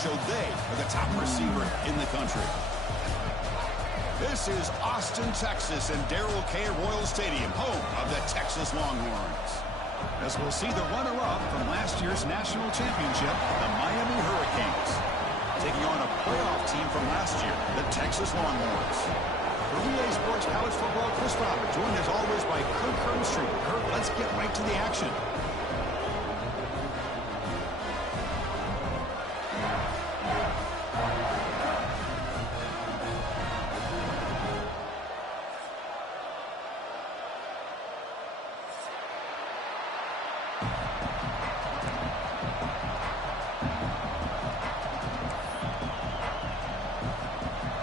show they are the top receiver in the country. This is Austin, Texas, and Darrell K. Royal Stadium, home of the Texas Longhorns. As we'll see the runner-up from last year's national championship, the Miami Hurricanes, taking on a playoff team from last year, the Texas Longhorns. For EA Sports College Football, Chris Robert, joined as always by Kirk Herbstreit. Kirk, let's get right to the action.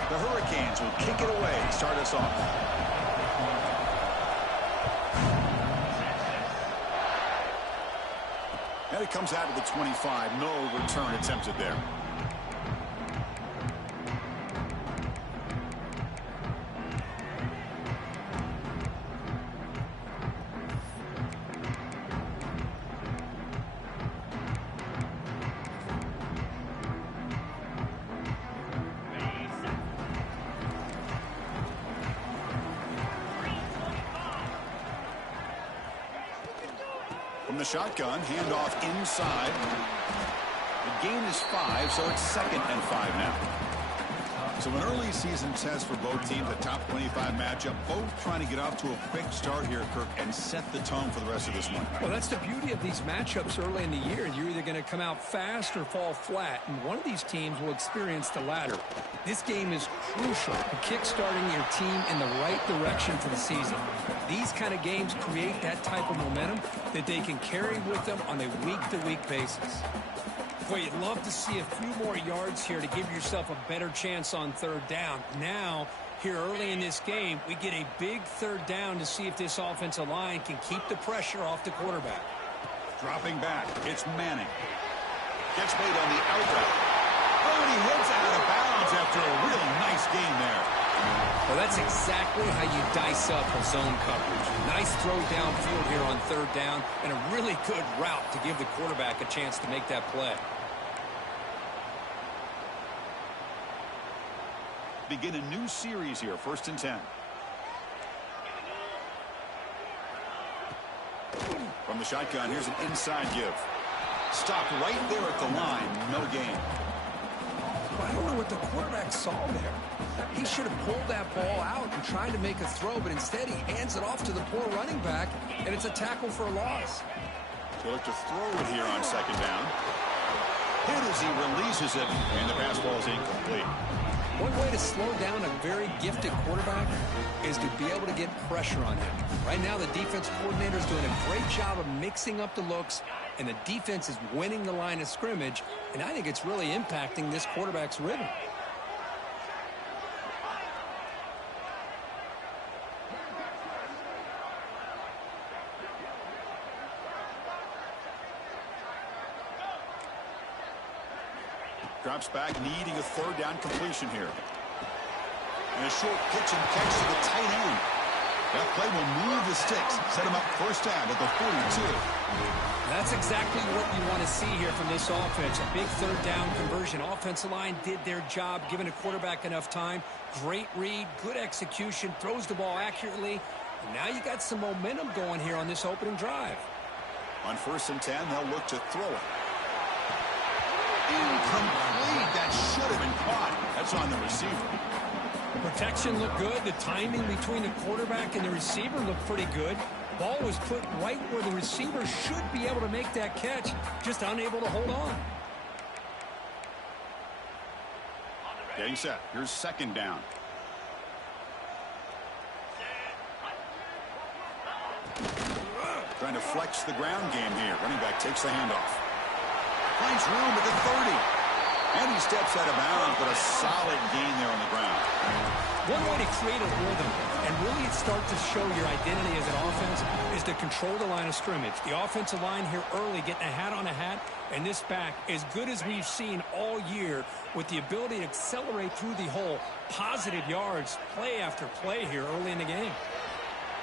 The Hurricanes will kick it away, start us off. And it comes out of the 25. No return attempted there. From the shotgun, handoff inside. The gain is 5, so it's 2nd and 5 now. So an early season test for both teams, a top 25 matchup. Both trying to get off to a quick start here, Kirk, and set the tone for the rest of this one. Well, that's the beauty of these matchups early in the year. You're either going to come out fast or fall flat, and one of these teams will experience the latter. This game is crucial to kick-starting your team in the right direction for the season. These kind of games create that type of momentum that they can carry with them on a week-to-week basis. Boy, you'd love to see a few more yards here to give yourself a better chance on 3rd down. Now, here early in this game, we get a big 3rd down to see if this offensive line can keep the pressure off the quarterback. Dropping back, it's Manning. Gets made on the out route. Oh, and he heads out of bounds after a really nice gain there. Well, that's exactly how you dice up a zone coverage. Nice throw downfield here on 3rd down, and a really good route to give the quarterback a chance to make that play. Begin a new series here, 1st and 10. From the shotgun, here's an inside give. Stopped right there at the line, no gain. I don't know what the quarterback saw there. He should have pulled that ball out and tried to make a throw, but instead he hands it off to the poor running back, and it's a tackle for a loss. He'll look to throw it here on 2nd down. Hit as he releases it, and the pass ball is incomplete. One way to slow down a very gifted quarterback is to be able to get pressure on him. Right now, the defense coordinator is doing a great job of mixing up the looks, and the defense is winning the line of scrimmage, and I think it's really impacting this quarterback's rhythm. Drops back, needing a 3rd down completion here. And a short pitch and catch to the tight end. That play will move the sticks, set him up 1st down at the 42. That's exactly what you want to see here from this offense. A big 3rd down conversion. Offensive line did their job, giving a quarterback enough time. Great read, good execution, throws the ball accurately. And now you got some momentum going here on this opening drive. On 1st and 10, they'll look to throw it. Incomplete. That should have been caught. That's on the receiver. The protection looked good. The timing between the quarterback and the receiver looked pretty good. Ball was put right where the receiver should be able to make that catch, just unable to hold on. Getting set. Here's 2nd down. Trying to flex the ground game here. Running back takes the handoff. Finds room at the 30. And he steps out of bounds, but a solid gain there on the ground. One way to create a rhythm and really start to show your identity as an offense is to control the line of scrimmage. The offensive line here early getting a hat on a hat, and this back as good as we've seen all year with the ability to accelerate through the hole. Positive yards, play after play here early in the game.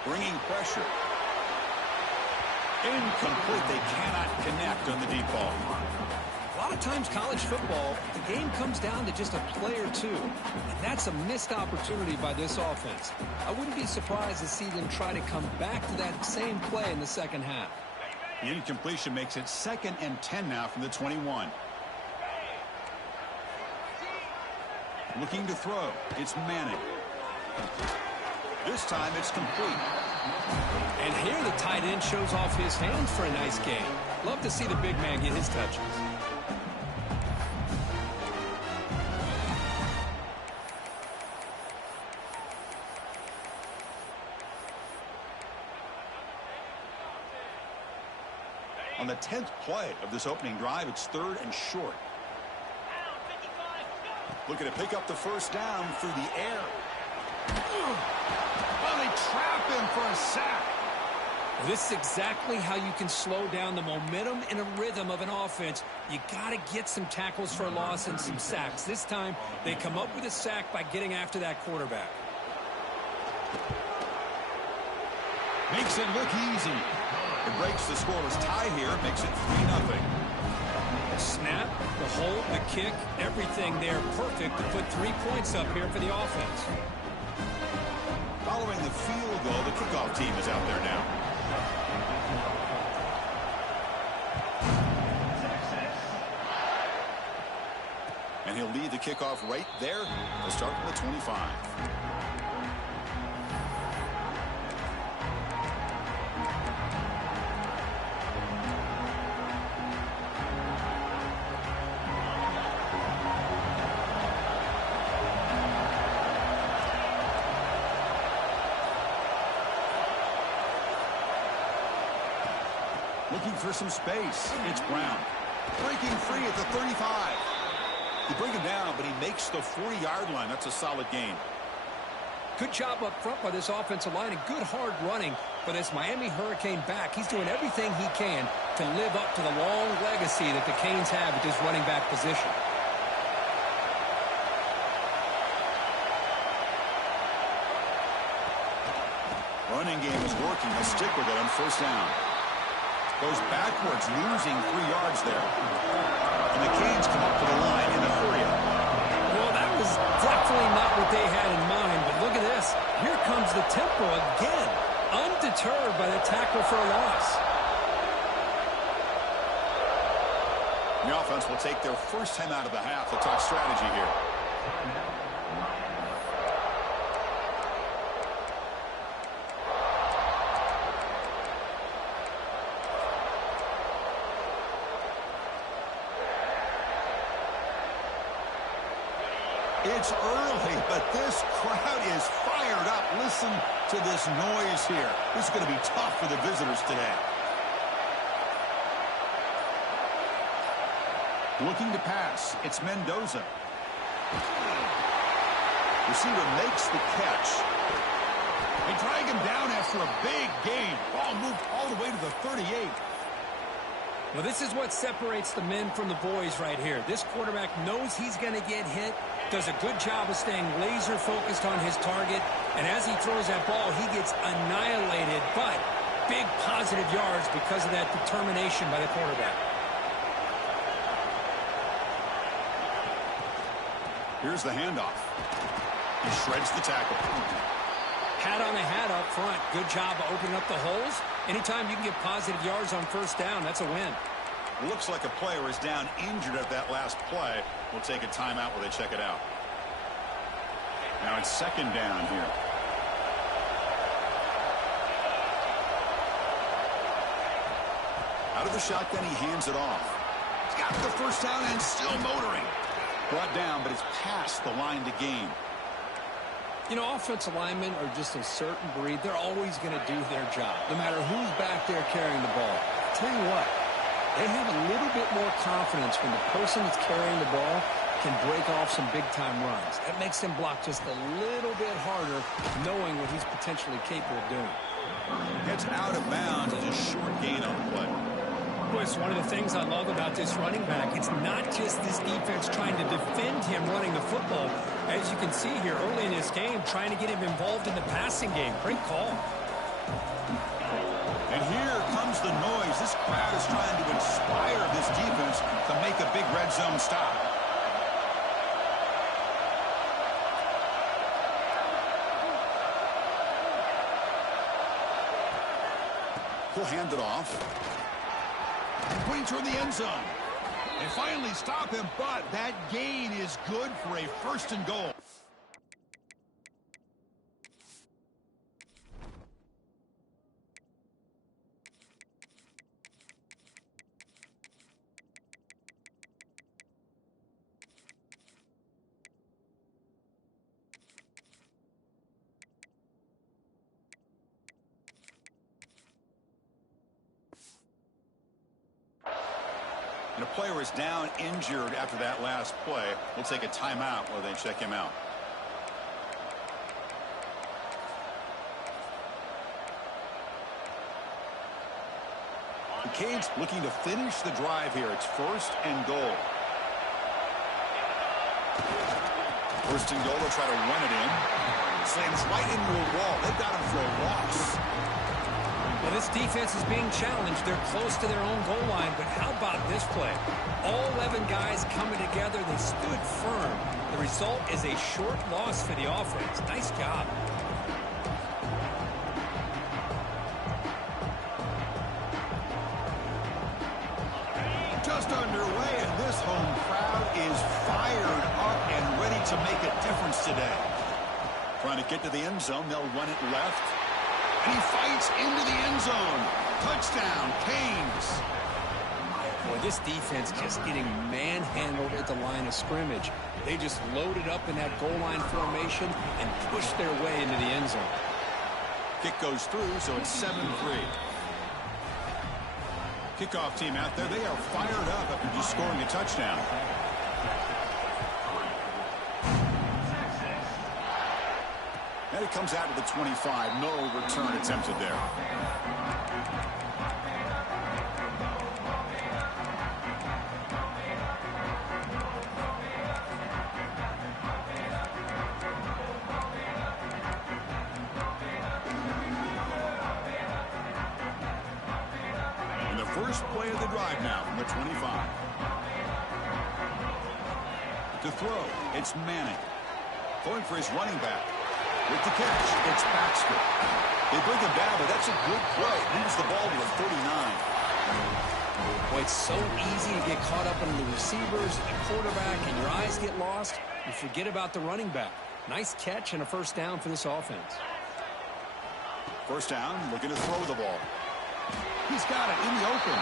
Bringing pressure. Incomplete. They cannot connect on the deep ball. A lot lot of times college football, the game comes down to just a play or two. And that's a missed opportunity by this offense. I wouldn't be surprised to see them try to come back to that same play in the second half. The incompletion makes it 2nd and 10 now from the 21. Looking to throw. It's Manning. This time it's complete. And here the tight end shows off his hands for a nice gain. Love to see the big man get his touches. On the 10th play of this opening drive, it's 3rd and short. Looking to pick up the first down through the air. Well, they trap him for a sack. This is exactly how you can slow down the momentum and a rhythm of an offense. You got to get some tackles for a loss and some sacks. This time, they come up with a sack by getting after that quarterback. Makes it look easy. It breaks the scoreless tie here, makes it 3-0. The snap, the hold, the kick, everything there perfect to put 3 points up here for the offense. Following the field goal, the kickoff team is out there now. And he'll lead the kickoff right there. They'll start from the 25. Looking for some space. It's Brown. Breaking free at the 35. They bring him down, but he makes the 40-yard line. That's a solid gain. Good job up front by this offensive line and good hard running for this Miami Hurricane back. He's doing everything he can to live up to the long legacy that the Canes have at this running back position. Running game is working. They'll stick with it on first down. Goes backwards, losing 3 yards there. And the Canes come up to the line in a hurry up. Well, that was definitely not what they had in mind, but look at this. Here comes the tempo again, undeterred by the tackle for a loss. The offense will take their first time out of the half to talk strategy here. It's early, but this crowd is fired up. Listen to this noise here. This is going to be tough for the visitors today. Looking to pass. It's Mendoza. Receiver makes the catch. They drag him down after a big gain. Ball moved all the way to the 38. Well, this is what separates the men from the boys right here. This quarterback knows he's going to get hit, does a good job of staying laser focused on his target, and as he throws that ball, he gets annihilated, but big positive yards because of that determination by the quarterback. Here's the handoff. He shreds the tackle. Hat on a hat up front. Good job of opening up the holes. Anytime you can get positive yards on first down, that's a win. Looks like a player is down injured at that last play. We'll take a timeout while they check it out. Now it's second down here. Out of the shotgun, he hands it off. He's got the first down and still motoring. Brought down, but it's past the line to gain. You know, offensive linemen are just a certain breed. They're always going to do their job, no matter who's back there carrying the ball. I'll tell you what, they have a little bit more confidence when the person that's carrying the ball can break off some big-time runs. That makes them block just a little bit harder, knowing what he's potentially capable of doing. Gets out of bounds. It's a short gain on the play. It's one of the things I love about this running back. It's not just this defense trying to defend him running the football. As you can see here early in this game, trying to get him involved in the passing game. Great call. And here comes the noise. This crowd is trying to inspire this defense to make a big red zone stop. He'll hand it off. Putting toward the end zone. They finally stop him, but that gain is good for a 1st and goal. And a player is down injured after that last play. We'll take a timeout while they check him out. The Canes looking to finish the drive here. It's 1st and goal. 1st and goal. They'll try to run it in. Slams right into a wall. They've got him for a loss. Well, this defense is being challenged. They're close to their own goal line, but how about this play? All 11 guys coming together. They stood firm. The result is a short loss for the offense. Nice job. Just underway, and this home crowd is fired up and ready to make a difference today. Trying to get to the end zone. They'll run it left. And he fights into the end zone. Touchdown, Canes. Boy, this defense just getting manhandled at the line of scrimmage. They just loaded up in that goal line formation and pushed their way into the end zone. Kick goes through, so it's 7-3. Kickoff team out there, they are fired up after just scoring a touchdown. And it comes out to the 25. No return attempted there. And the first play of the drive now from the 25. To throw, it's Manning. Going for his running back. With the catch, it's Baxter. They bring him down, but that's a good play. Leaves the ball to the 39. Boy, it's so easy to get caught up in the receivers, the quarterback, and your eyes get lost. You forget about the running back. Nice catch and a 1st down for this offense. 1st down, looking to throw the ball. He's got it in the open.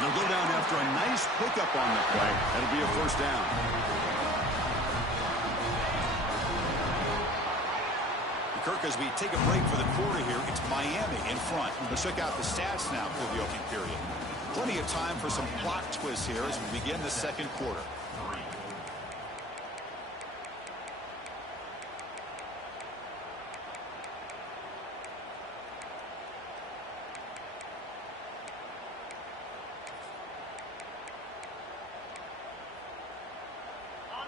They'll go down after a nice pickup on the play. That'll be a 1st down. Kirk, as we take a break for the quarter here, it's Miami in front. Let's check out the stats now for the opening period. Plenty of time for some plot twists here as we begin the 2nd quarter.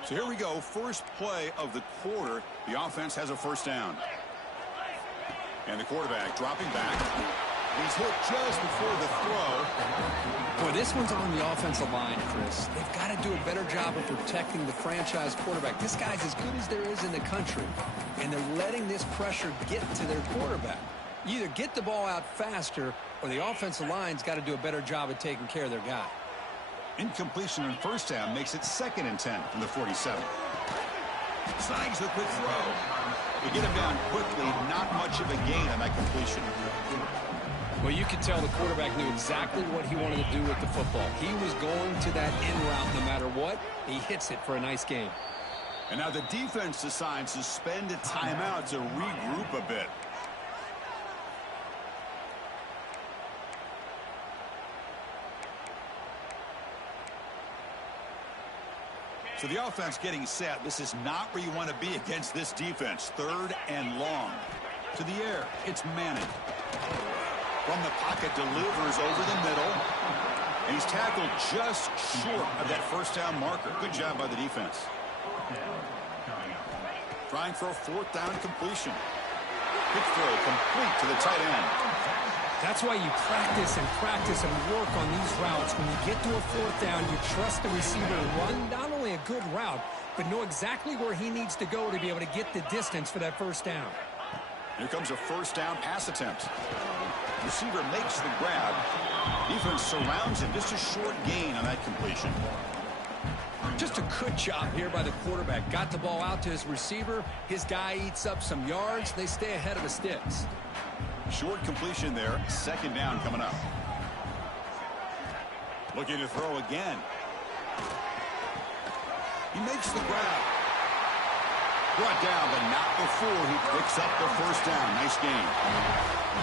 So here we go, first play of the quarter. The offense has a 1st down. And the quarterback dropping back. He's hit just before the throw. Boy, this one's on the offensive line, Chris. They've got to do a better job of protecting the franchise quarterback. This guy's as good as there is in the country, and they're letting this pressure get to their quarterback. You either get the ball out faster, or the offensive line's got to do a better job of taking care of their guy. Incompletion on 1st down makes it 2nd and 10 from the 47. Snags the quick throw. To get him down quickly, not much of a gain on that completion. Well, you could tell the quarterback knew exactly what he wanted to do with the football. He was going to that in route no matter what. He hits it for a nice gain. And now the defense decides to spend a timeout to regroup a bit. So the offense getting set. This is not where you want to be against this defense. 3rd and long. To the air, it's Manning. From the pocket, delivers over the middle. And he's tackled just short of that 1st down marker. Good job by the defense. Trying for a 4th down completion. Quick throw complete to the tight end. That's why you practice and work on these routes. When you get to a fourth down, you trust the receiver to run not only a good route, but know exactly where he needs to go to be able to get the distance for that first down. Here comes a first down pass attempt. Receiver makes the grab. Defense surrounds him. Just a short gain on that completion. Just a good job here by the quarterback. Got the ball out to his receiver. His guy eats up some yards. They stay ahead of the sticks. Short completion there. Second down coming up. Looking to throw again. He makes the grab. Brought down, but not before he picks up the first down. Nice game.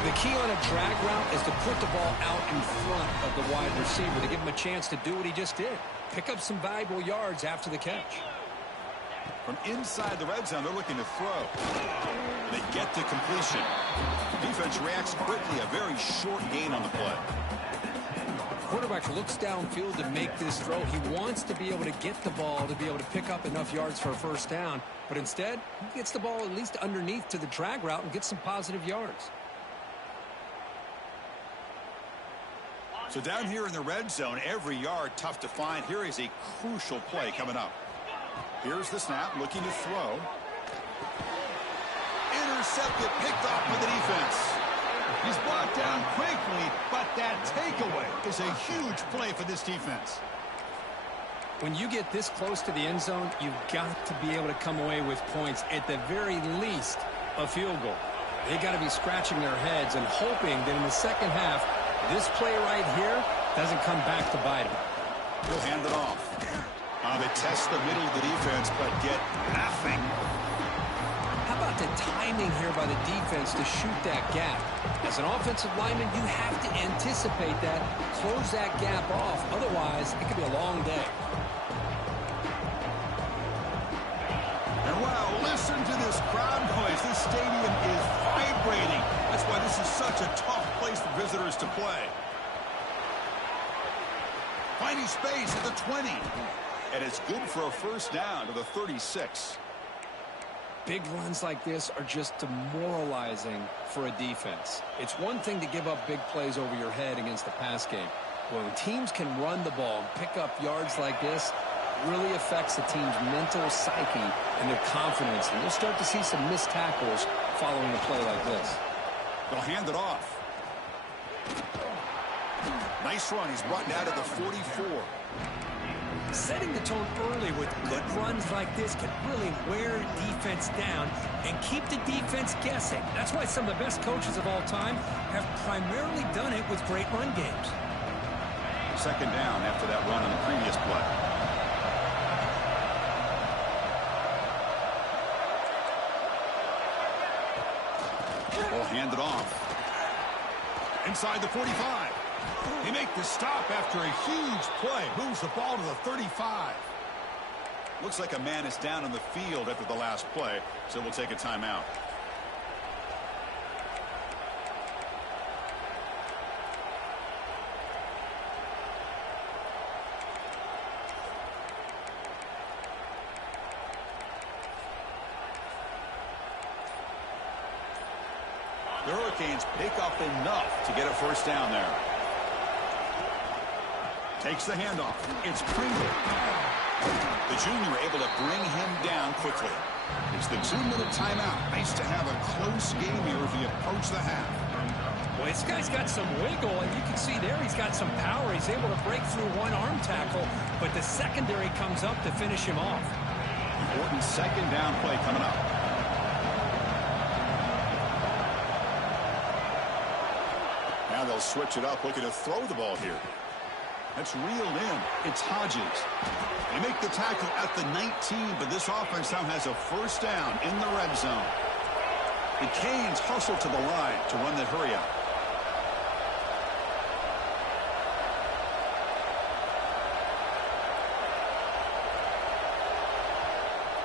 The key on a drag route is to put the ball out in front of the wide receiver to give him a chance to do what he just did. Pick up some valuable yards after the catch. From inside the red zone, they're looking to throw. They get the completion. Defense reacts quickly. A very short gain on the play. Quarterback looks downfield to make this throw. He wants to be able to get the ball to be able to pick up enough yards for a first down. But instead, he gets the ball at least underneath to the drag route and gets some positive yards. So down here in the red zone, every yard tough to find. Here is a crucial play coming up. Here's the snap, looking to throw. Intercepted, picked off by the defense. He's brought down quickly, but that takeaway is a huge play for this defense. When you get this close to the end zone, you've got to be able to come away with points. At the very least, a field goal. They got to be scratching their heads and hoping that in the second half, this play right here doesn't come back to bite him. He'll hand it off. They test the middle of the defense, but get nothing. How about the timing here by the defense to shoot that gap? As an offensive lineman, you have to anticipate that, close that gap off. Otherwise, it could be a long day. And wow, listen to this crowd noise. This stadium is vibrating. That's why this is such a tough place for visitors to play. Finding space at the 20. And it's good for a first down to the 36. Big runs like this are just demoralizing for a defense. It's one thing to give up big plays over your head against the pass game. When teams can run the ball and pick up yards like this, it really affects the team's mental psyche and their confidence. And you'll start to see some missed tackles following a play like this. They'll hand it off. Nice run. He's brought down to the 44. Setting the tone early with good runs like this can really wear defense down and keep the defense guessing. That's why some of the best coaches of all time have primarily done it with great run games. Second down after that run on the previous play. Ball handed off. Inside the 45. They make the stop after a huge play. Moves the ball to the 35. Looks like a man is down on the field after the last play, so we'll take a timeout. The Hurricanes pick up enough to get a first down there. Takes the handoff. It's Pringle. The junior able to bring him down quickly. It's the 2-minute timeout. Nice to have a close game here as we approach the half. Boy, this guy's got some wiggle, and you can see there he's got some power. He's able to break through one arm tackle, but the secondary comes up to finish him off. Important second down play coming up. Now they'll switch it up, looking to throw the ball here. That's reeled in. It's Hodges. They make the tackle at the 19, but this offense now has a first down in the red zone. The Canes hustle to the line to run the hurry up.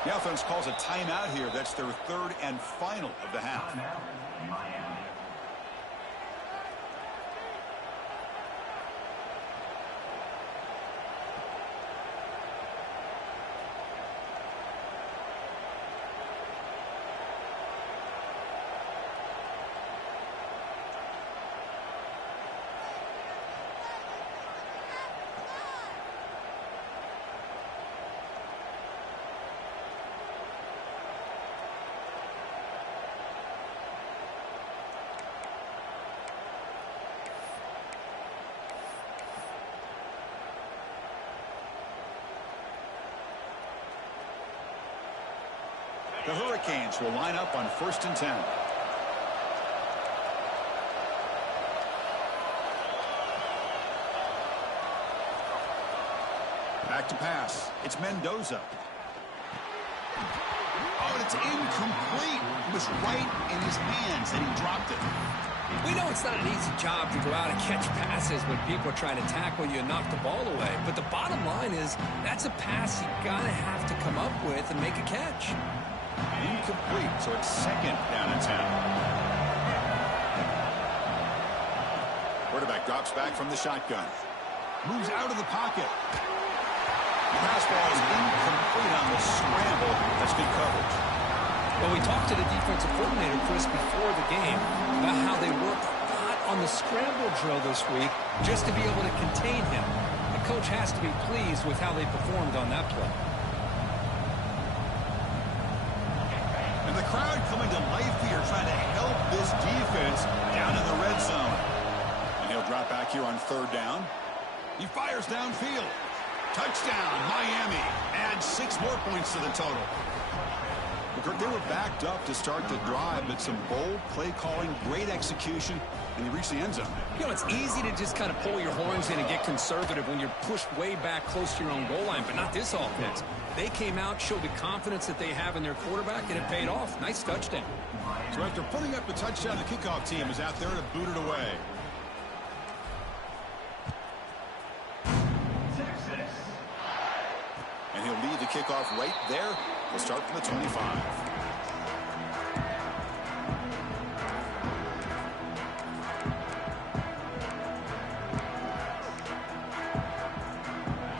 The offense calls a timeout here. That's their third and final of the half. The Hurricanes will line up on 1st and 10. Back to pass. It's Mendoza. Oh, and it's incomplete. It was right in his hands, and he dropped it. We know it's not an easy job to go out and catch passes when people are trying to tackle you and knock the ball away. But the bottom line is that's a pass you got to have to come up with and make a catch. Incomplete, so it's 2nd down and 10. Quarterback drops back from the shotgun. Moves out of the pocket. The pass ball is incomplete on the scramble. That's good coverage. Well, we talked to the defensive coordinator, Chris, before the game about how they worked a lot on the scramble drill this week just to be able to contain him. The coach has to be pleased with how they performed on that play. And the crowd coming to life here trying to help this defense down in the red zone. And he'll drop back here on 3rd down. He fires downfield. Touchdown, Miami. Add 6 more points to the total. They were backed up to start the drive, but some bold play calling, great execution, and they reached the end zone. You know, it's easy to just kind of pull your horns in and get conservative when you're pushed way back close to your own goal line, but not this offense. They came out, showed the confidence that they have in their quarterback, and it paid off. Nice touchdown. So after putting up the touchdown, the kickoff team is out there to boot it away. And he'll lead the kickoff right there. We'll start from the 25.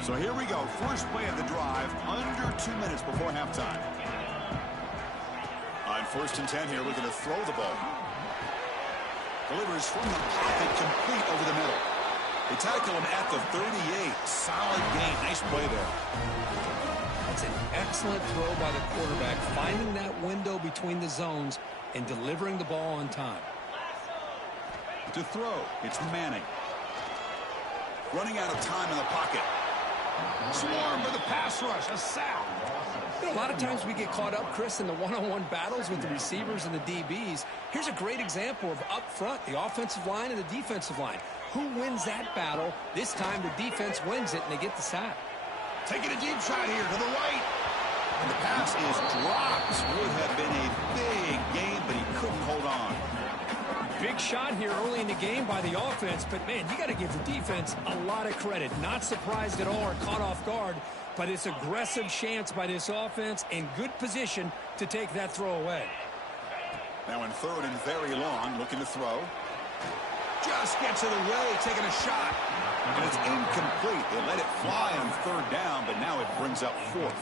So here we go. First play of the drive, under 2 minutes before halftime. On 1st and 10 here, we're going to throw the ball. Delivers from the pocket, complete over the middle. They tackle him at the 38. Solid gain. Nice play there. That's an excellent throw by the quarterback, finding that window between the zones and delivering the ball on time. To throw, it's Manning. Running out of time in the pocket. Swarm with a pass rush, a sack. You know, a lot of times we get caught up, Chris, in the one-on-one battles with the receivers and the DBs. Here's a great example of up front, the offensive line and the defensive line. Who wins that battle? This time the defense wins it, and they get the sack. Taking a deep shot here to the right. And the pass is dropped. Would have been a big game, but he couldn't hold on. Big shot here early in the game by the offense, but, man, you got to give the defense a lot of credit. Not surprised at all or caught off guard, but it's aggressive chance by this offense in good position to take that throw away. Now in 3rd and very long, looking to throw. Just gets in the way, taking a shot. And it's incomplete. They let it fly on 3rd down, but now it brings up 4th.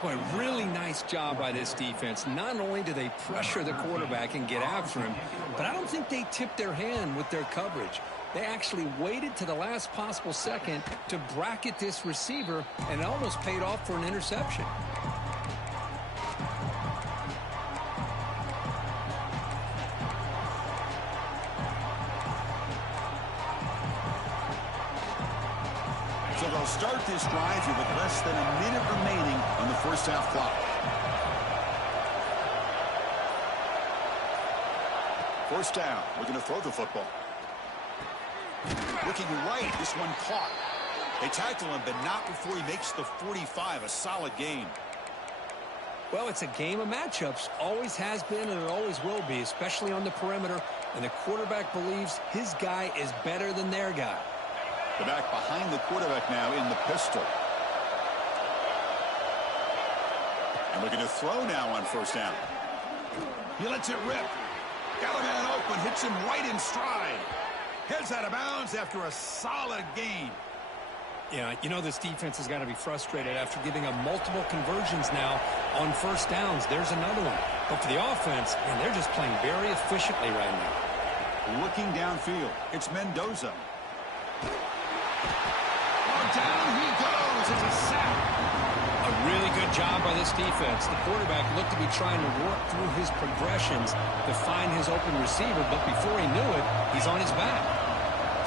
Boy, really nice job by this defense. Not only do they pressure the quarterback and get after him, but I don't think they tipped their hand with their coverage. They actually waited to the last possible second to bracket this receiver, and it almost paid off for an interception. So they'll start this drive here with less than a minute remaining on the first half clock. First down. We're going to throw the football. Looking right. This one caught. They tackle him, but not before he makes the 45. A solid gain. Well, it's a game of matchups. Always has been and it always will be, especially on the perimeter. And the quarterback believes his guy is better than their guy. The back behind the quarterback now in the pistol. And we're going to throw now on first down. He lets it rip. Got a man open, hits him right in stride. Heads out of bounds after a solid gain. Yeah, you know this defense has got to be frustrated after giving up multiple conversions now on first downs. There's another one. But for the offense, man, they're just playing very efficiently right now. Looking downfield, it's Mendoza. Down he goes. It's a sack. A really good job by this defense. The quarterback looked to be trying to work through his progressions to find his open receiver, but before he knew it, he's on his back.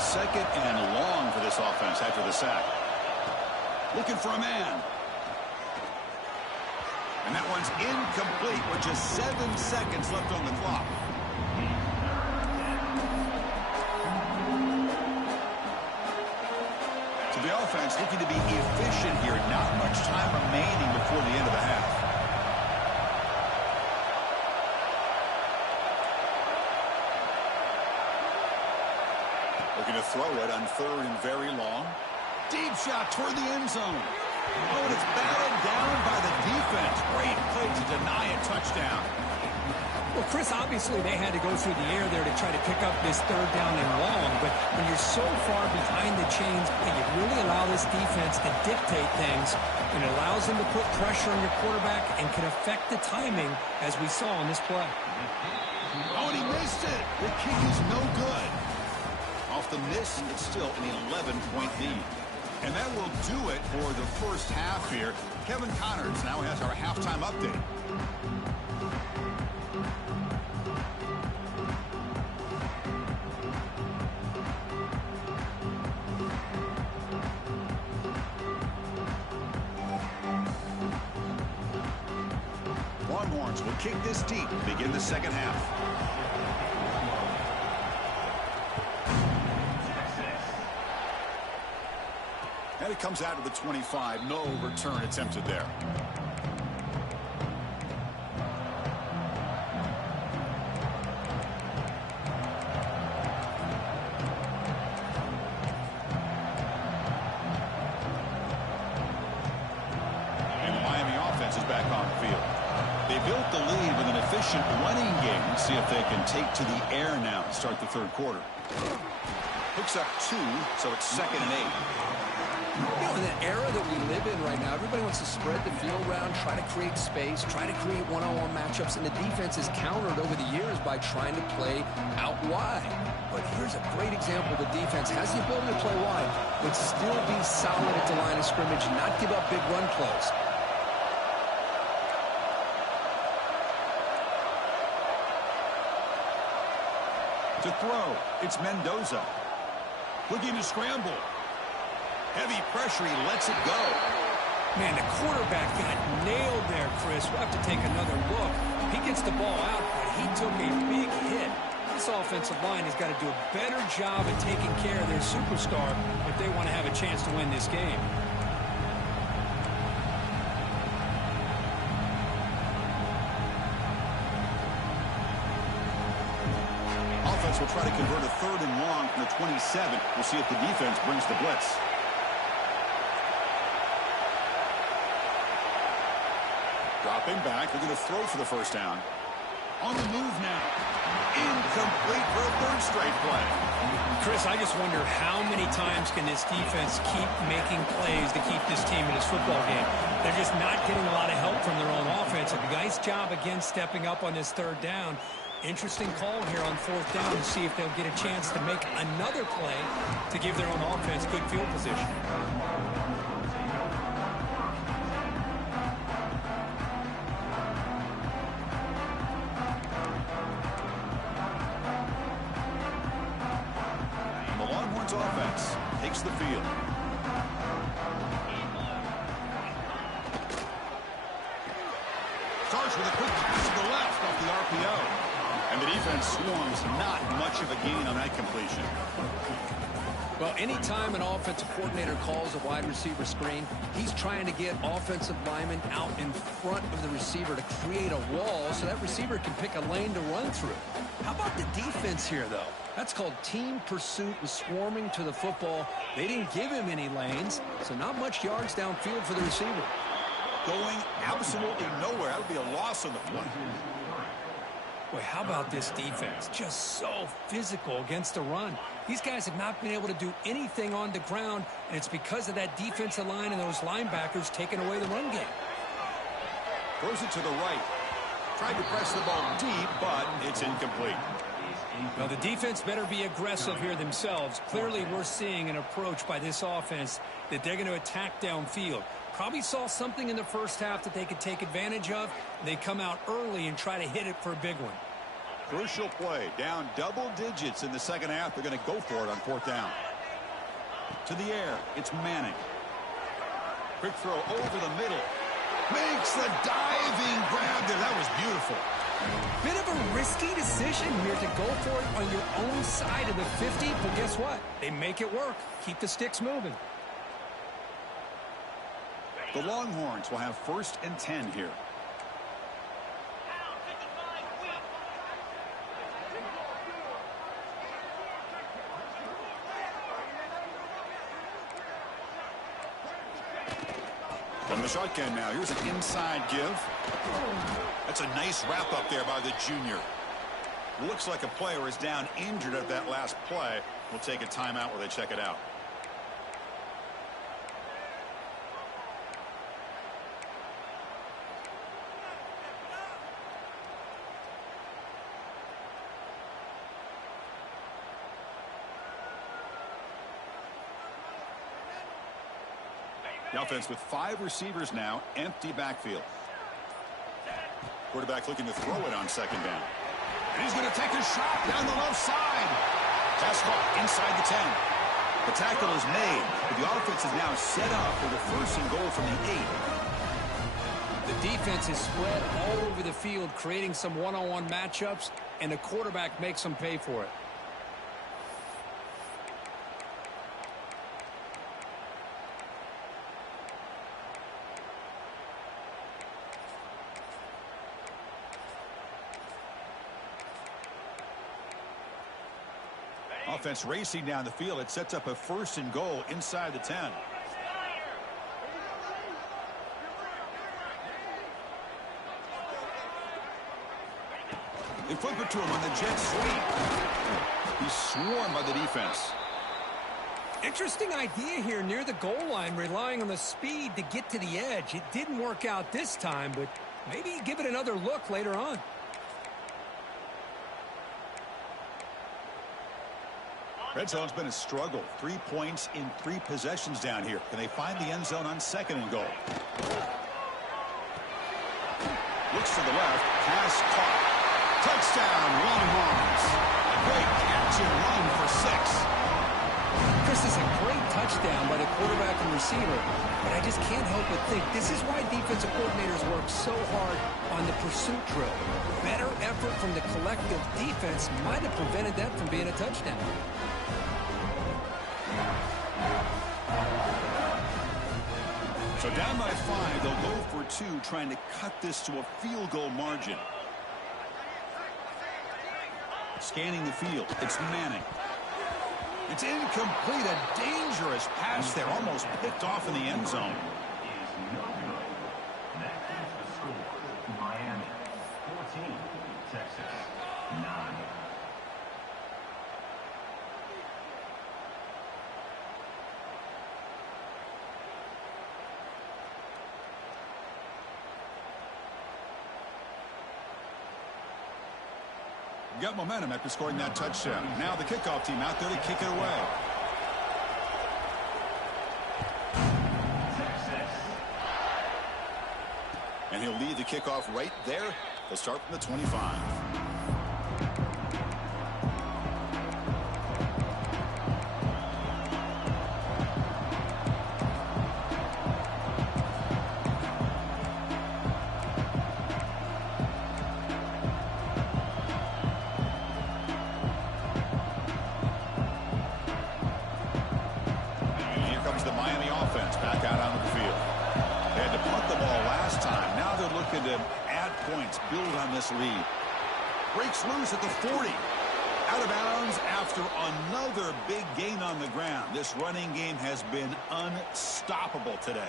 2nd and long for this offense after the sack. Looking for a man. And that one's incomplete with just 7 seconds left on the clock. So the offense looking to be efficient here. Not much time remaining before the end of the half. Looking to throw it on 3rd and very long. Deep shot toward the end zone. Oh, and it's batted down by the defense. Great play to deny a touchdown. Well, Chris, obviously they had to go through the air there to try to pick up this 3rd down and long, but when you're so far behind the chains, you really allow this defense to dictate things, and it allows them to put pressure on your quarterback and can affect the timing, as we saw on this play. Oh, and he missed it. The kick is no good. Off the miss, it's still an 11-point lead. And that will do it for the first half here. Kevin Connors now has our halftime update. Longhorns will kick this deep to begin the second half. And it comes out of the 25. No return attempted there. And the Miami offense is back on the field. They built the lead with an efficient running game. Let's see if they can take to the air now to start the 3rd quarter. Hooks up 2, so it's 2nd and 8. You know, in the era that we live in right now, everybody wants to spread the field around, try to create space, try to create one-on-one matchups, and the defense is countered over the years by trying to play out wide. But here's a great example. The defense has the ability to play wide, but still be solid at the line of scrimmage and not give up big run plays. To throw, it's Mendoza. Looking to scramble. Heavy pressure, he lets it go. Man, the quarterback got nailed there, Chris. We'll have to take another look. He gets the ball out, but he took a big hit. This offensive line has got to do a better job at taking care of their superstar if they want to have a chance to win this game. Offense will try to convert a 3rd and long from the 27. We'll see if the defense brings the blitz. Dropping back, they're going to throw for the 1st down. On the move now. Incomplete for a 3rd straight play. Chris, I just wonder how many times can this defense keep making plays to keep this team in this football game. They're just not getting a lot of help from their own offense. A nice job again stepping up on this 3rd down. Interesting call here on 4th down to see if they'll get a chance to make another play to give their own offense good field position. Offense takes the field. Starts with a quick pass to the left off the RPO. And the defense swarms, not much of a gain on that completion. Well, anytime an offensive coordinator calls a wide receiver screen, he's trying to get offensive linemen out in front of the receiver to create a wall so that receiver can pick a lane to run through. How about the defense here, though? That's called team pursuit and swarming to the football. They didn't give him any lanes, so not much yards downfield for the receiver. Going absolutely nowhere. That would be a loss on the play. Boy, how about this defense? Just so physical against the run. These guys have not been able to do anything on the ground, and it's because of that defensive line and those linebackers taking away the run game. Throws it to the right. Tried to press the ball deep, but it's incomplete. Well, the defense better be aggressive here themselves. Clearly, we're seeing an approach by this offense that they're going to attack downfield. Probably saw something in the first half that they could take advantage of. They come out early and try to hit it for a big one. Crucial play. Down double digits in the second half. They're going to go for it on 4th down. To the air. It's Manning. Quick throw over the middle. Makes makes the diving grab there. That was beautiful. Bit of a risky decision here to go for it on your own side of the 50, but guess what? They make it work. Keep the sticks moving. The Longhorns will have 1st and 10 here. From the shotgun now, here's an inside give. That's a nice wrap up there by the junior. Looks like a player is down injured at that last play. We'll take a timeout while they check it out. The offense with 5 receivers now, empty backfield. Quarterback looking to throw it on 2nd down. And he's going to take a shot down the left side. Pass caught inside the 10. The tackle is made, but the offense is now set up for the 1st and goal from the 8. The defense is spread all over the field, creating some one-on-one matchups, and the quarterback makes them pay for it. Offense racing down the field. It sets up a 1st and goal inside the 10. They flip it to him on the jet sweep. He's swarmed by the defense. Interesting idea here near the goal line, relying on the speed to get to the edge. It didn't work out this time, but maybe give it another look later on. Red zone's been a struggle. 3 points in 3 possessions down here. Can they find the end zone on 2nd and goal? Looks to the left. Pass caught. Touchdown, Longhorns. A great catch and run for 6. This is a great touchdown by the quarterback and receiver, but I just can't help but think this is why defensive coordinators work so hard on the pursuit drill. Better effort from the collective defense might have prevented that from being a touchdown. So down by 5, they'll go for 2, trying to cut this to a field goal margin. Scanning the field, it's Manning. It's incomplete, a dangerous pass there, almost picked off in the end zone. Miami 14, Texas 9. Got momentum after scoring that touchdown. Now the kickoff team out there to kick it away. And he'll lead the kickoff right there. They'll start from the 25. Build on this lead. Breaks loose at the 40. Out of bounds after another big gain on the ground. This running game has been unstoppable today.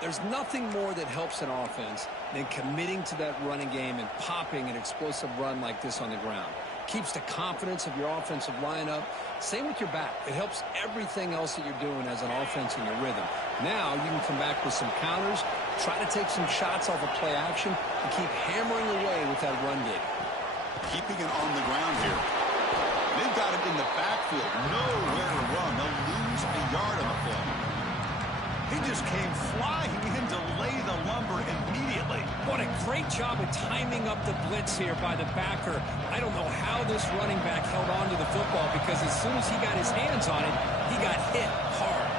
There's nothing more that helps an offense than committing to that running game and popping an explosive run like this on the ground. Keeps the confidence of your offensive lineup. Same with your back. It helps everything else that you're doing as an offense in your rhythm. Now you can come back with some counters, try to take some shots off of play action, and keep hammering away with that run game. Keeping it on the ground here. They've got it in the backfield. Nowhere to run. They'll lose a yard on the play. He just came flying in to lay the lumber immediately. What a great job of timing up the blitz here by the backer. I don't know how this running back held on to the football, because as soon as he got his hands on it, he got hit hard.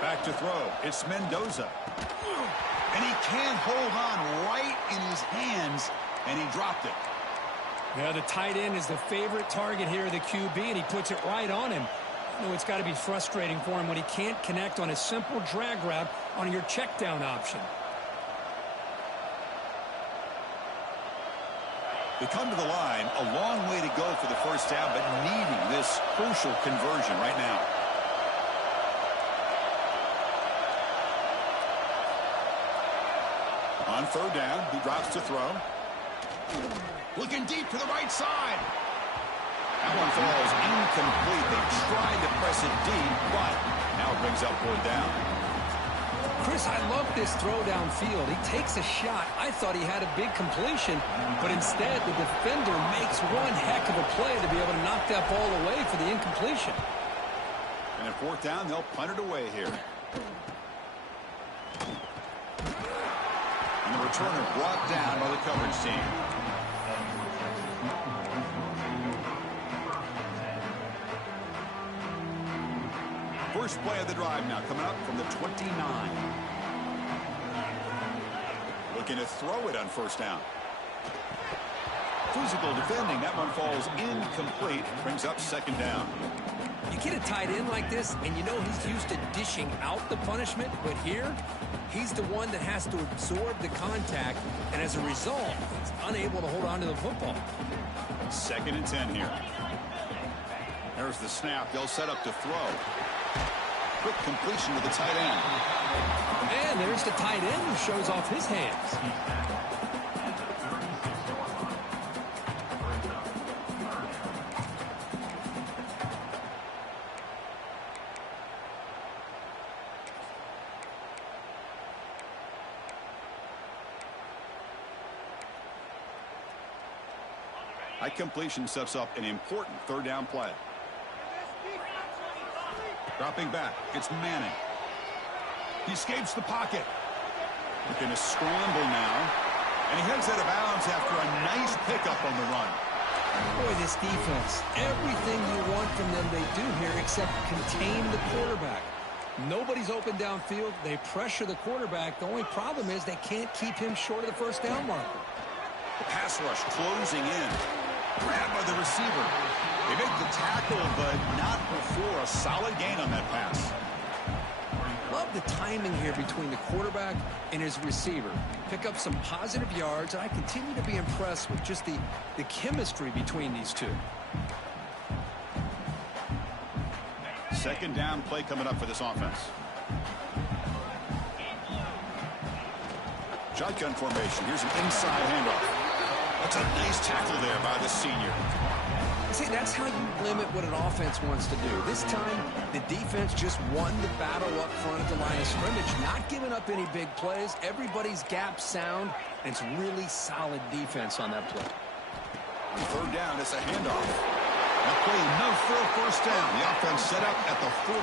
Back to throw. It's Mendoza. And he can't hold on right in his hands, and he dropped it. Yeah, the tight end is the favorite target here of the QB, and he puts it right on him. You know, it's got to be frustrating for him when he can't connect on a simple drag route on your check down option. They come to the line, a long way to go for the first down, but needing this crucial conversion right now. On third down, he drops to throw. Looking deep to the right side. That one falls incomplete. They tried to press it deep, but now it brings up fourth down. Chris, I love this throw downfield. He takes a shot. I thought he had a big completion, but instead the defender makes one heck of a play to be able to knock that ball away for the incompletion. And at fourth down, they'll punt it away here. And the returner brought down by the coverage team. First play of the drive now coming up from the 29. Looking to throw it on first down. Physical defending. That one falls incomplete. Brings up second down. You get a tight end like this, and you know he's used to dishing out the punishment, but here, he's the one that has to absorb the contact, and as a result, he's unable to hold on to the football. Second and 10 here. There's the snap. They'll set up to throw. Quick completion to the tight end. And there's the tight end who shows off his hands. High completion sets up an important third down play. Dropping back, it's Manning. He escapes the pocket. Looking to scramble now. And he heads out of bounds after a nice pickup on the run. Boy, this defense, everything you want from them they do here except contain the quarterback. Nobody's open downfield. They pressure the quarterback. The only problem is they can't keep him short of the first down marker. The pass rush closing in. Grabbed by the receiver. They make the tackle, but not before a solid gain on that pass. Love the timing here between the quarterback and his receiver. Pick up some positive yards, and I continue to be impressed with just the chemistry between these two. Second down play coming up for this offense. Shotgun formation. Here's an inside handoff. That's a nice tackle there by the senior. See, that's how you limit what an offense wants to do. This time, the defense just won the battle up front at the line of scrimmage, not giving up any big plays. Everybody's gap sound, and it's really solid defense on that play. Third down, it's a handoff. That play enough for a first down. The offense set up at the 43.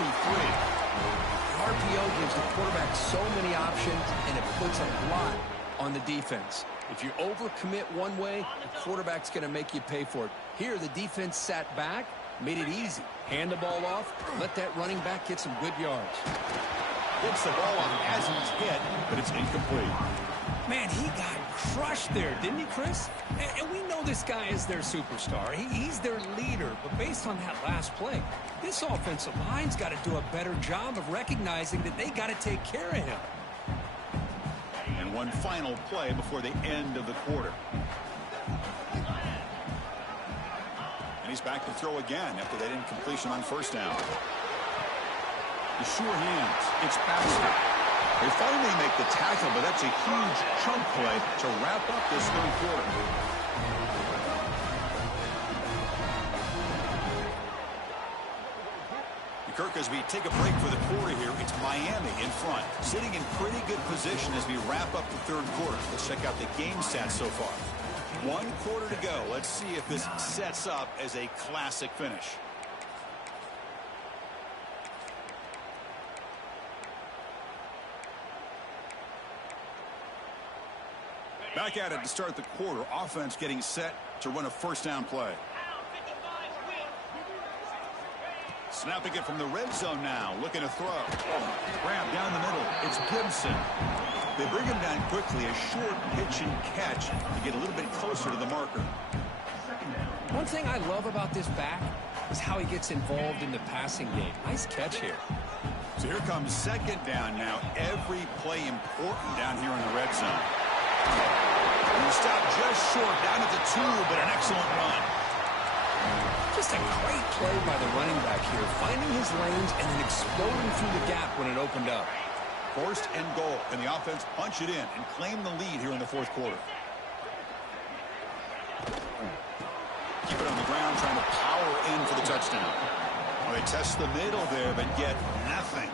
The RPO gives the quarterback so many options, and it puts a lot on the defense. If you overcommit one way, the quarterback's going to make you pay for it. Here, the defense sat back, made it easy. Hand the ball off, let that running back get some good yards. Gets the ball off as he's hit, but it's incomplete. Man, he got crushed there, didn't he, Chris? And we know this guy is their superstar. He's their leader. But based on that last play, this offensive line's got to do a better job of recognizing that they got to take care of him. And one final play before the end of the quarter. And he's back to throw again after that incompletion on first down. The sure hands. It's Baxter. They finally make the tackle, but that's a huge chunk play to wrap up this third quarter. Kirk, as we take a break for the quarter here, it's Miami in front, sitting in pretty good position as we wrap up the third quarter. Let's check out the game stats so far. 1 quarter to go. Let's see if this sets up as a classic finish. Back at it to start the quarter. Offense getting set to run a first down play. Snapping it from the red zone now. Looking to throw. Grab down the middle. It's Gibson. They bring him down quickly. A short pitch and catch to get a little bit closer to the marker. One thing I love about this back is how he gets involved in the passing game. Nice catch here. So here comes second down now. Every play important down here in the red zone. And he stopped just short, down at the 2, but an excellent run. Just a great play by the running back here, finding his lanes and then exploding through the gap when it opened up. First and goal, and the offense punch it in and claim the lead here in the fourth quarter. Keep it on the ground, trying to power in for the touchdown. Well, they test the middle there, but get nothing.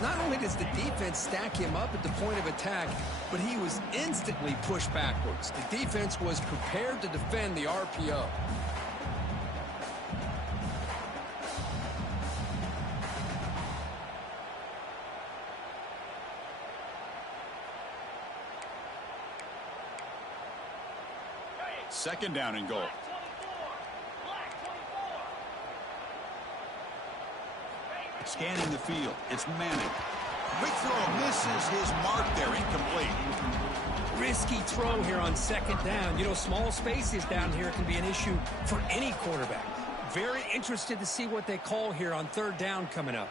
Not only does the defense stack him up at the point of attack, but he was instantly pushed backwards. The defense was prepared to defend the RPO. Second down and goal. Scanning the field. It's Manning. Quick throw misses his mark there. Incomplete. Risky throw here on second down. You know, small spaces down here can be an issue for any quarterback. Very interested to see what they call here on third down coming up.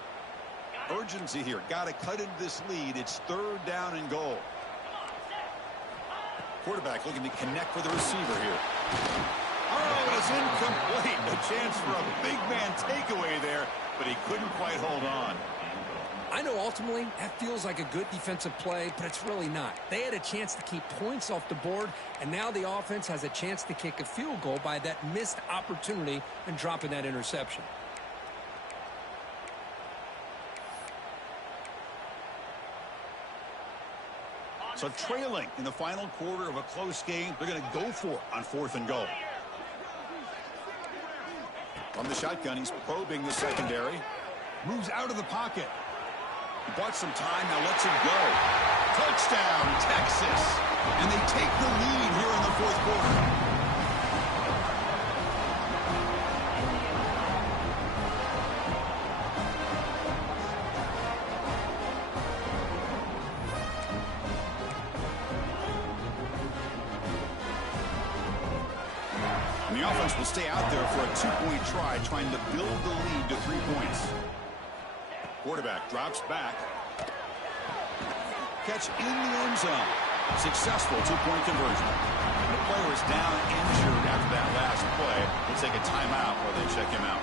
Urgency here. Got to cut into this lead. It's third down and goal. Quarterback looking to connect with the receiver here. Oh, it's incomplete. A chance for a big man takeaway there, but he couldn't quite hold on. I know ultimately that feels like a good defensive play, but it's really not. They had a chance to keep points off the board, and now the offense has a chance to kick a field goal by that missed opportunity and dropping that interception. So trailing in the final quarter of a close game, they're going to go for it on fourth and goal. From the shotgun, he's probing the secondary. Moves out of the pocket. He bought some time, now lets it go. Touchdown, Texas. And they take the lead here in the fourth quarter. And the offense will stay out there for a two-point try, trying to build the lead to 3 points. Quarterback drops back. Catch in the end zone. Successful two-point conversion. And the player is down injured after that last play. We'll take a timeout while they check him out.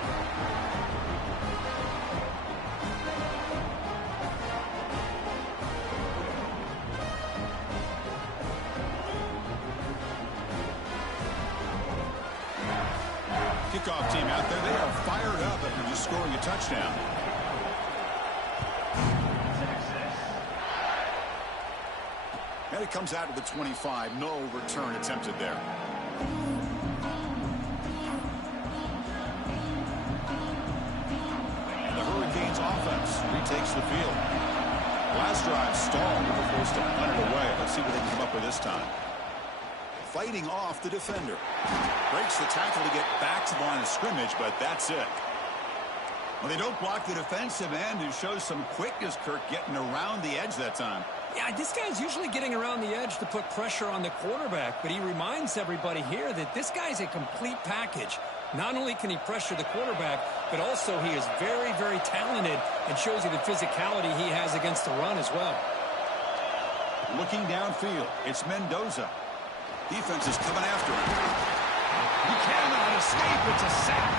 Kickoff team out there. They are fired up after just scoring a touchdown. And it comes out to the 25. No return attempted there. And the Hurricanes offense retakes the field. Last drive stalled. They were forced to punt it away. Let's see what they can come up with this time. Fighting off the defender. Breaks the tackle to get back to the line of scrimmage, but that's it. Well, they don't block the defensive end, who shows some quickness, Kirk, getting around the edge that time. Yeah, this guy's usually getting around the edge to put pressure on the quarterback, but he reminds everybody here that this guy's a complete package. Not only can he pressure the quarterback, but also he is very, very talented and shows you the physicality he has against the run as well. Looking downfield, it's Mendoza. Defense is coming after him. He cannot escape. It's a sack.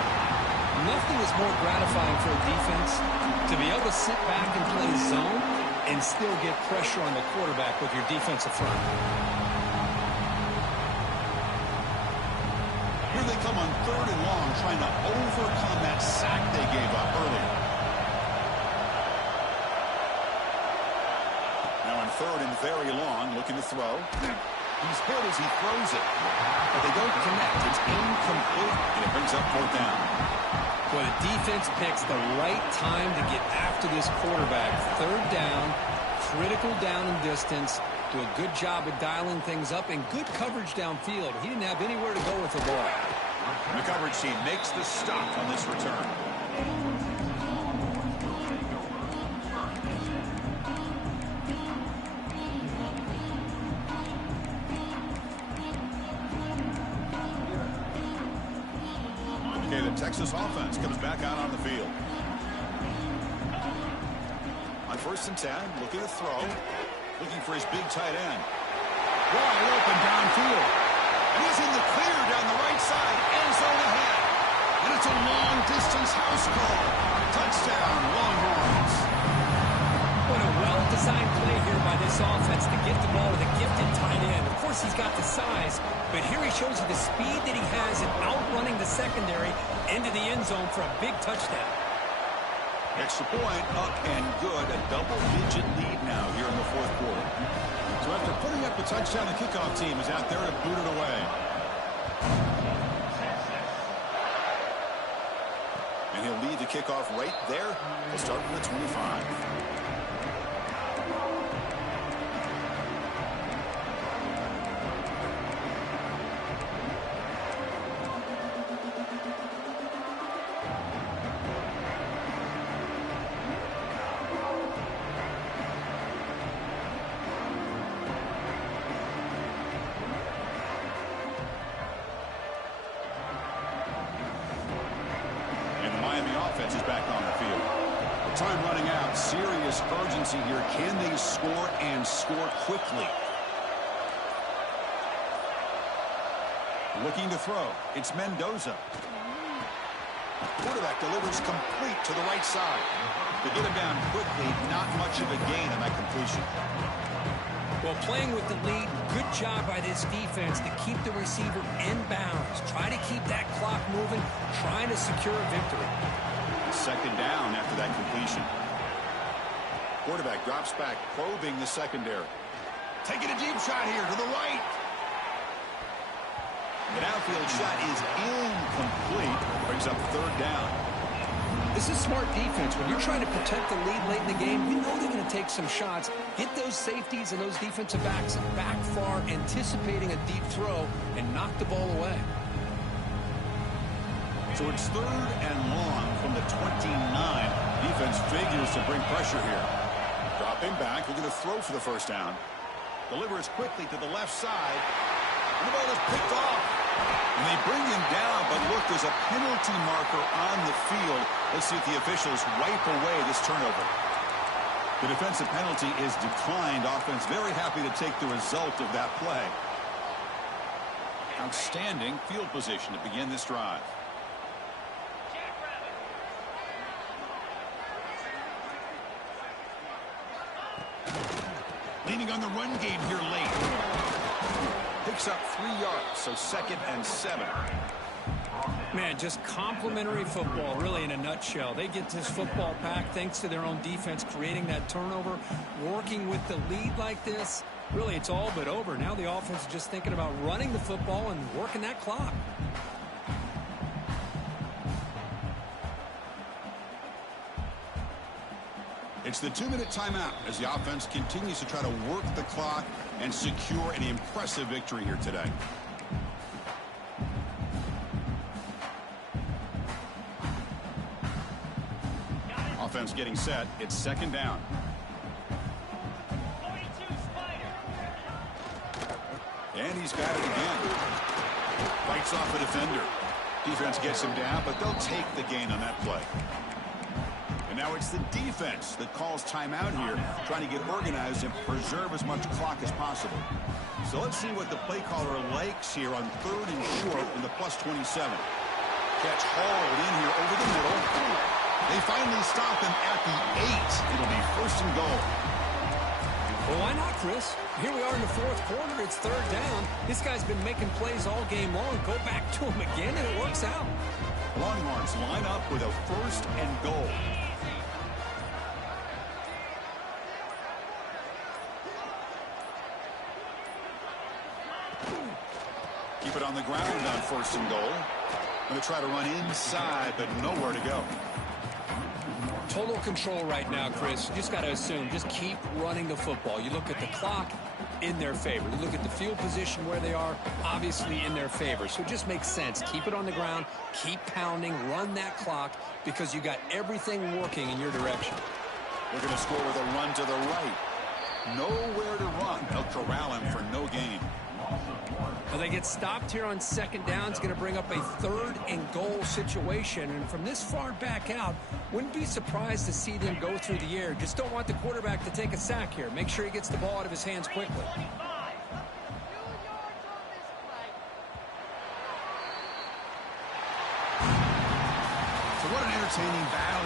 Nothing is more gratifying for a defense to be able to sit back and play zone and still get pressure on the quarterback with your defensive front. Here they come on third and long, trying to overcome that sack they gave up earlier. Now on third and very long, looking to throw. He's hit as he throws it. But they don't connect. It's incomplete, and it brings up fourth down. Well, the defense picks the right time to get after this quarterback. Third down, critical down and distance. Do a good job of dialing things up and good coverage downfield. He didn't have anywhere to go with the ball. And the coverage team makes the stop on this return. Okay, the Texas offense comes back out on the field. On 1st and 10, looking to throw. Looking for his big tight end. Wide open downfield. And he's in the clear down the right side. End zone ahead. And it's a long-distance house call. Touchdown, Longhorns. What a well-designed play here by this offense to get the ball to the gifted tight end. Of course, he's got the size, but here he shows you the speed that he has in outrunning the secondary into the end zone for a big touchdown. Extra point, up and good. A double-digit lead now here in the 4th quarter. So after putting up the touchdown, the kickoff team is out there to boot it away. And he'll lead the kickoff right there. He'll start from the 25. Offense is back on the field. Time running out. Serious urgency here. Can they score and score quickly? Looking to throw. It's Mendoza. Quarterback delivers complete to the right side. To get him down quickly, not much of a gain on that completion. Well, playing with the lead, good job by this defense to keep the receiver in bounds. Try to keep that clock moving, trying to secure a victory. 2nd down after that completion. Quarterback drops back, probing the secondary. Taking a deep shot here to the right. The downfield shot is incomplete. Brings up 3rd down. This is smart defense. When you're trying to protect the lead late in the game, you know they're going to take some shots. Get those safeties and those defensive backs back far, anticipating a deep throw, and knock the ball away. So it's 3rd and long from the 29. Defense figures to bring pressure here. Dropping back, they're going to throw for the 1st down. Delivers quickly to the left side. And the ball is picked off. And they bring him down, but look, there's a penalty marker on the field. Let's see if the officials wipe away this turnover. The defensive penalty is declined. Offense very happy to take the result of that play. Outstanding field position to begin this drive. Leaning on the run game here late. Picks up 3 yards, so 2nd and 7. Man, just complimentary football, really, in a nutshell. They get this football back thanks to their own defense, creating that turnover, working with the lead like this. Really, it's all but over. Now the offense is just thinking about running the football and working that clock. It's the 2-minute timeout as the offense continues to try to work the clock and secure an impressive victory here today. Offense getting set. It's 2nd down. And he's got it again. Fights off a defender. Defense gets him down, but they'll take the gain on that play. And now it's the defense that calls timeout here, trying to get organized and preserve as much clock as possible. So let's see what the play caller likes here on 3rd and short in the +27. Catch hauled in here over the middle. They finally stop him at the 8. It'll be 1st and goal. Well, why not, Chris? Here we are in the 4th quarter. It's 3rd down. This guy's been making plays all game long. Go back to him again, and it works out. Longhorns line up with a 1st and goal. Keep it on the ground on 1st and goal. Going to try to run inside, but nowhere to go. Total control right now, Chris. You just got to assume. Just keep running the football. You look at the clock. in their favor. You look at the field position where they are, obviously in their favor. So it just makes sense. Keep it on the ground, keep pounding, run that clock, because you got everything working in your direction. They're going to score with a run to the right. Nowhere to run. They'll corral him for no gain. Well, they get stopped here on second down. It's going to bring up a 3rd and goal situation. And from this far back out, wouldn't be surprised to see them go through the air. Just don't want the quarterback to take a sack here. Make sure he gets the ball out of his hands quickly. So what an entertaining battle.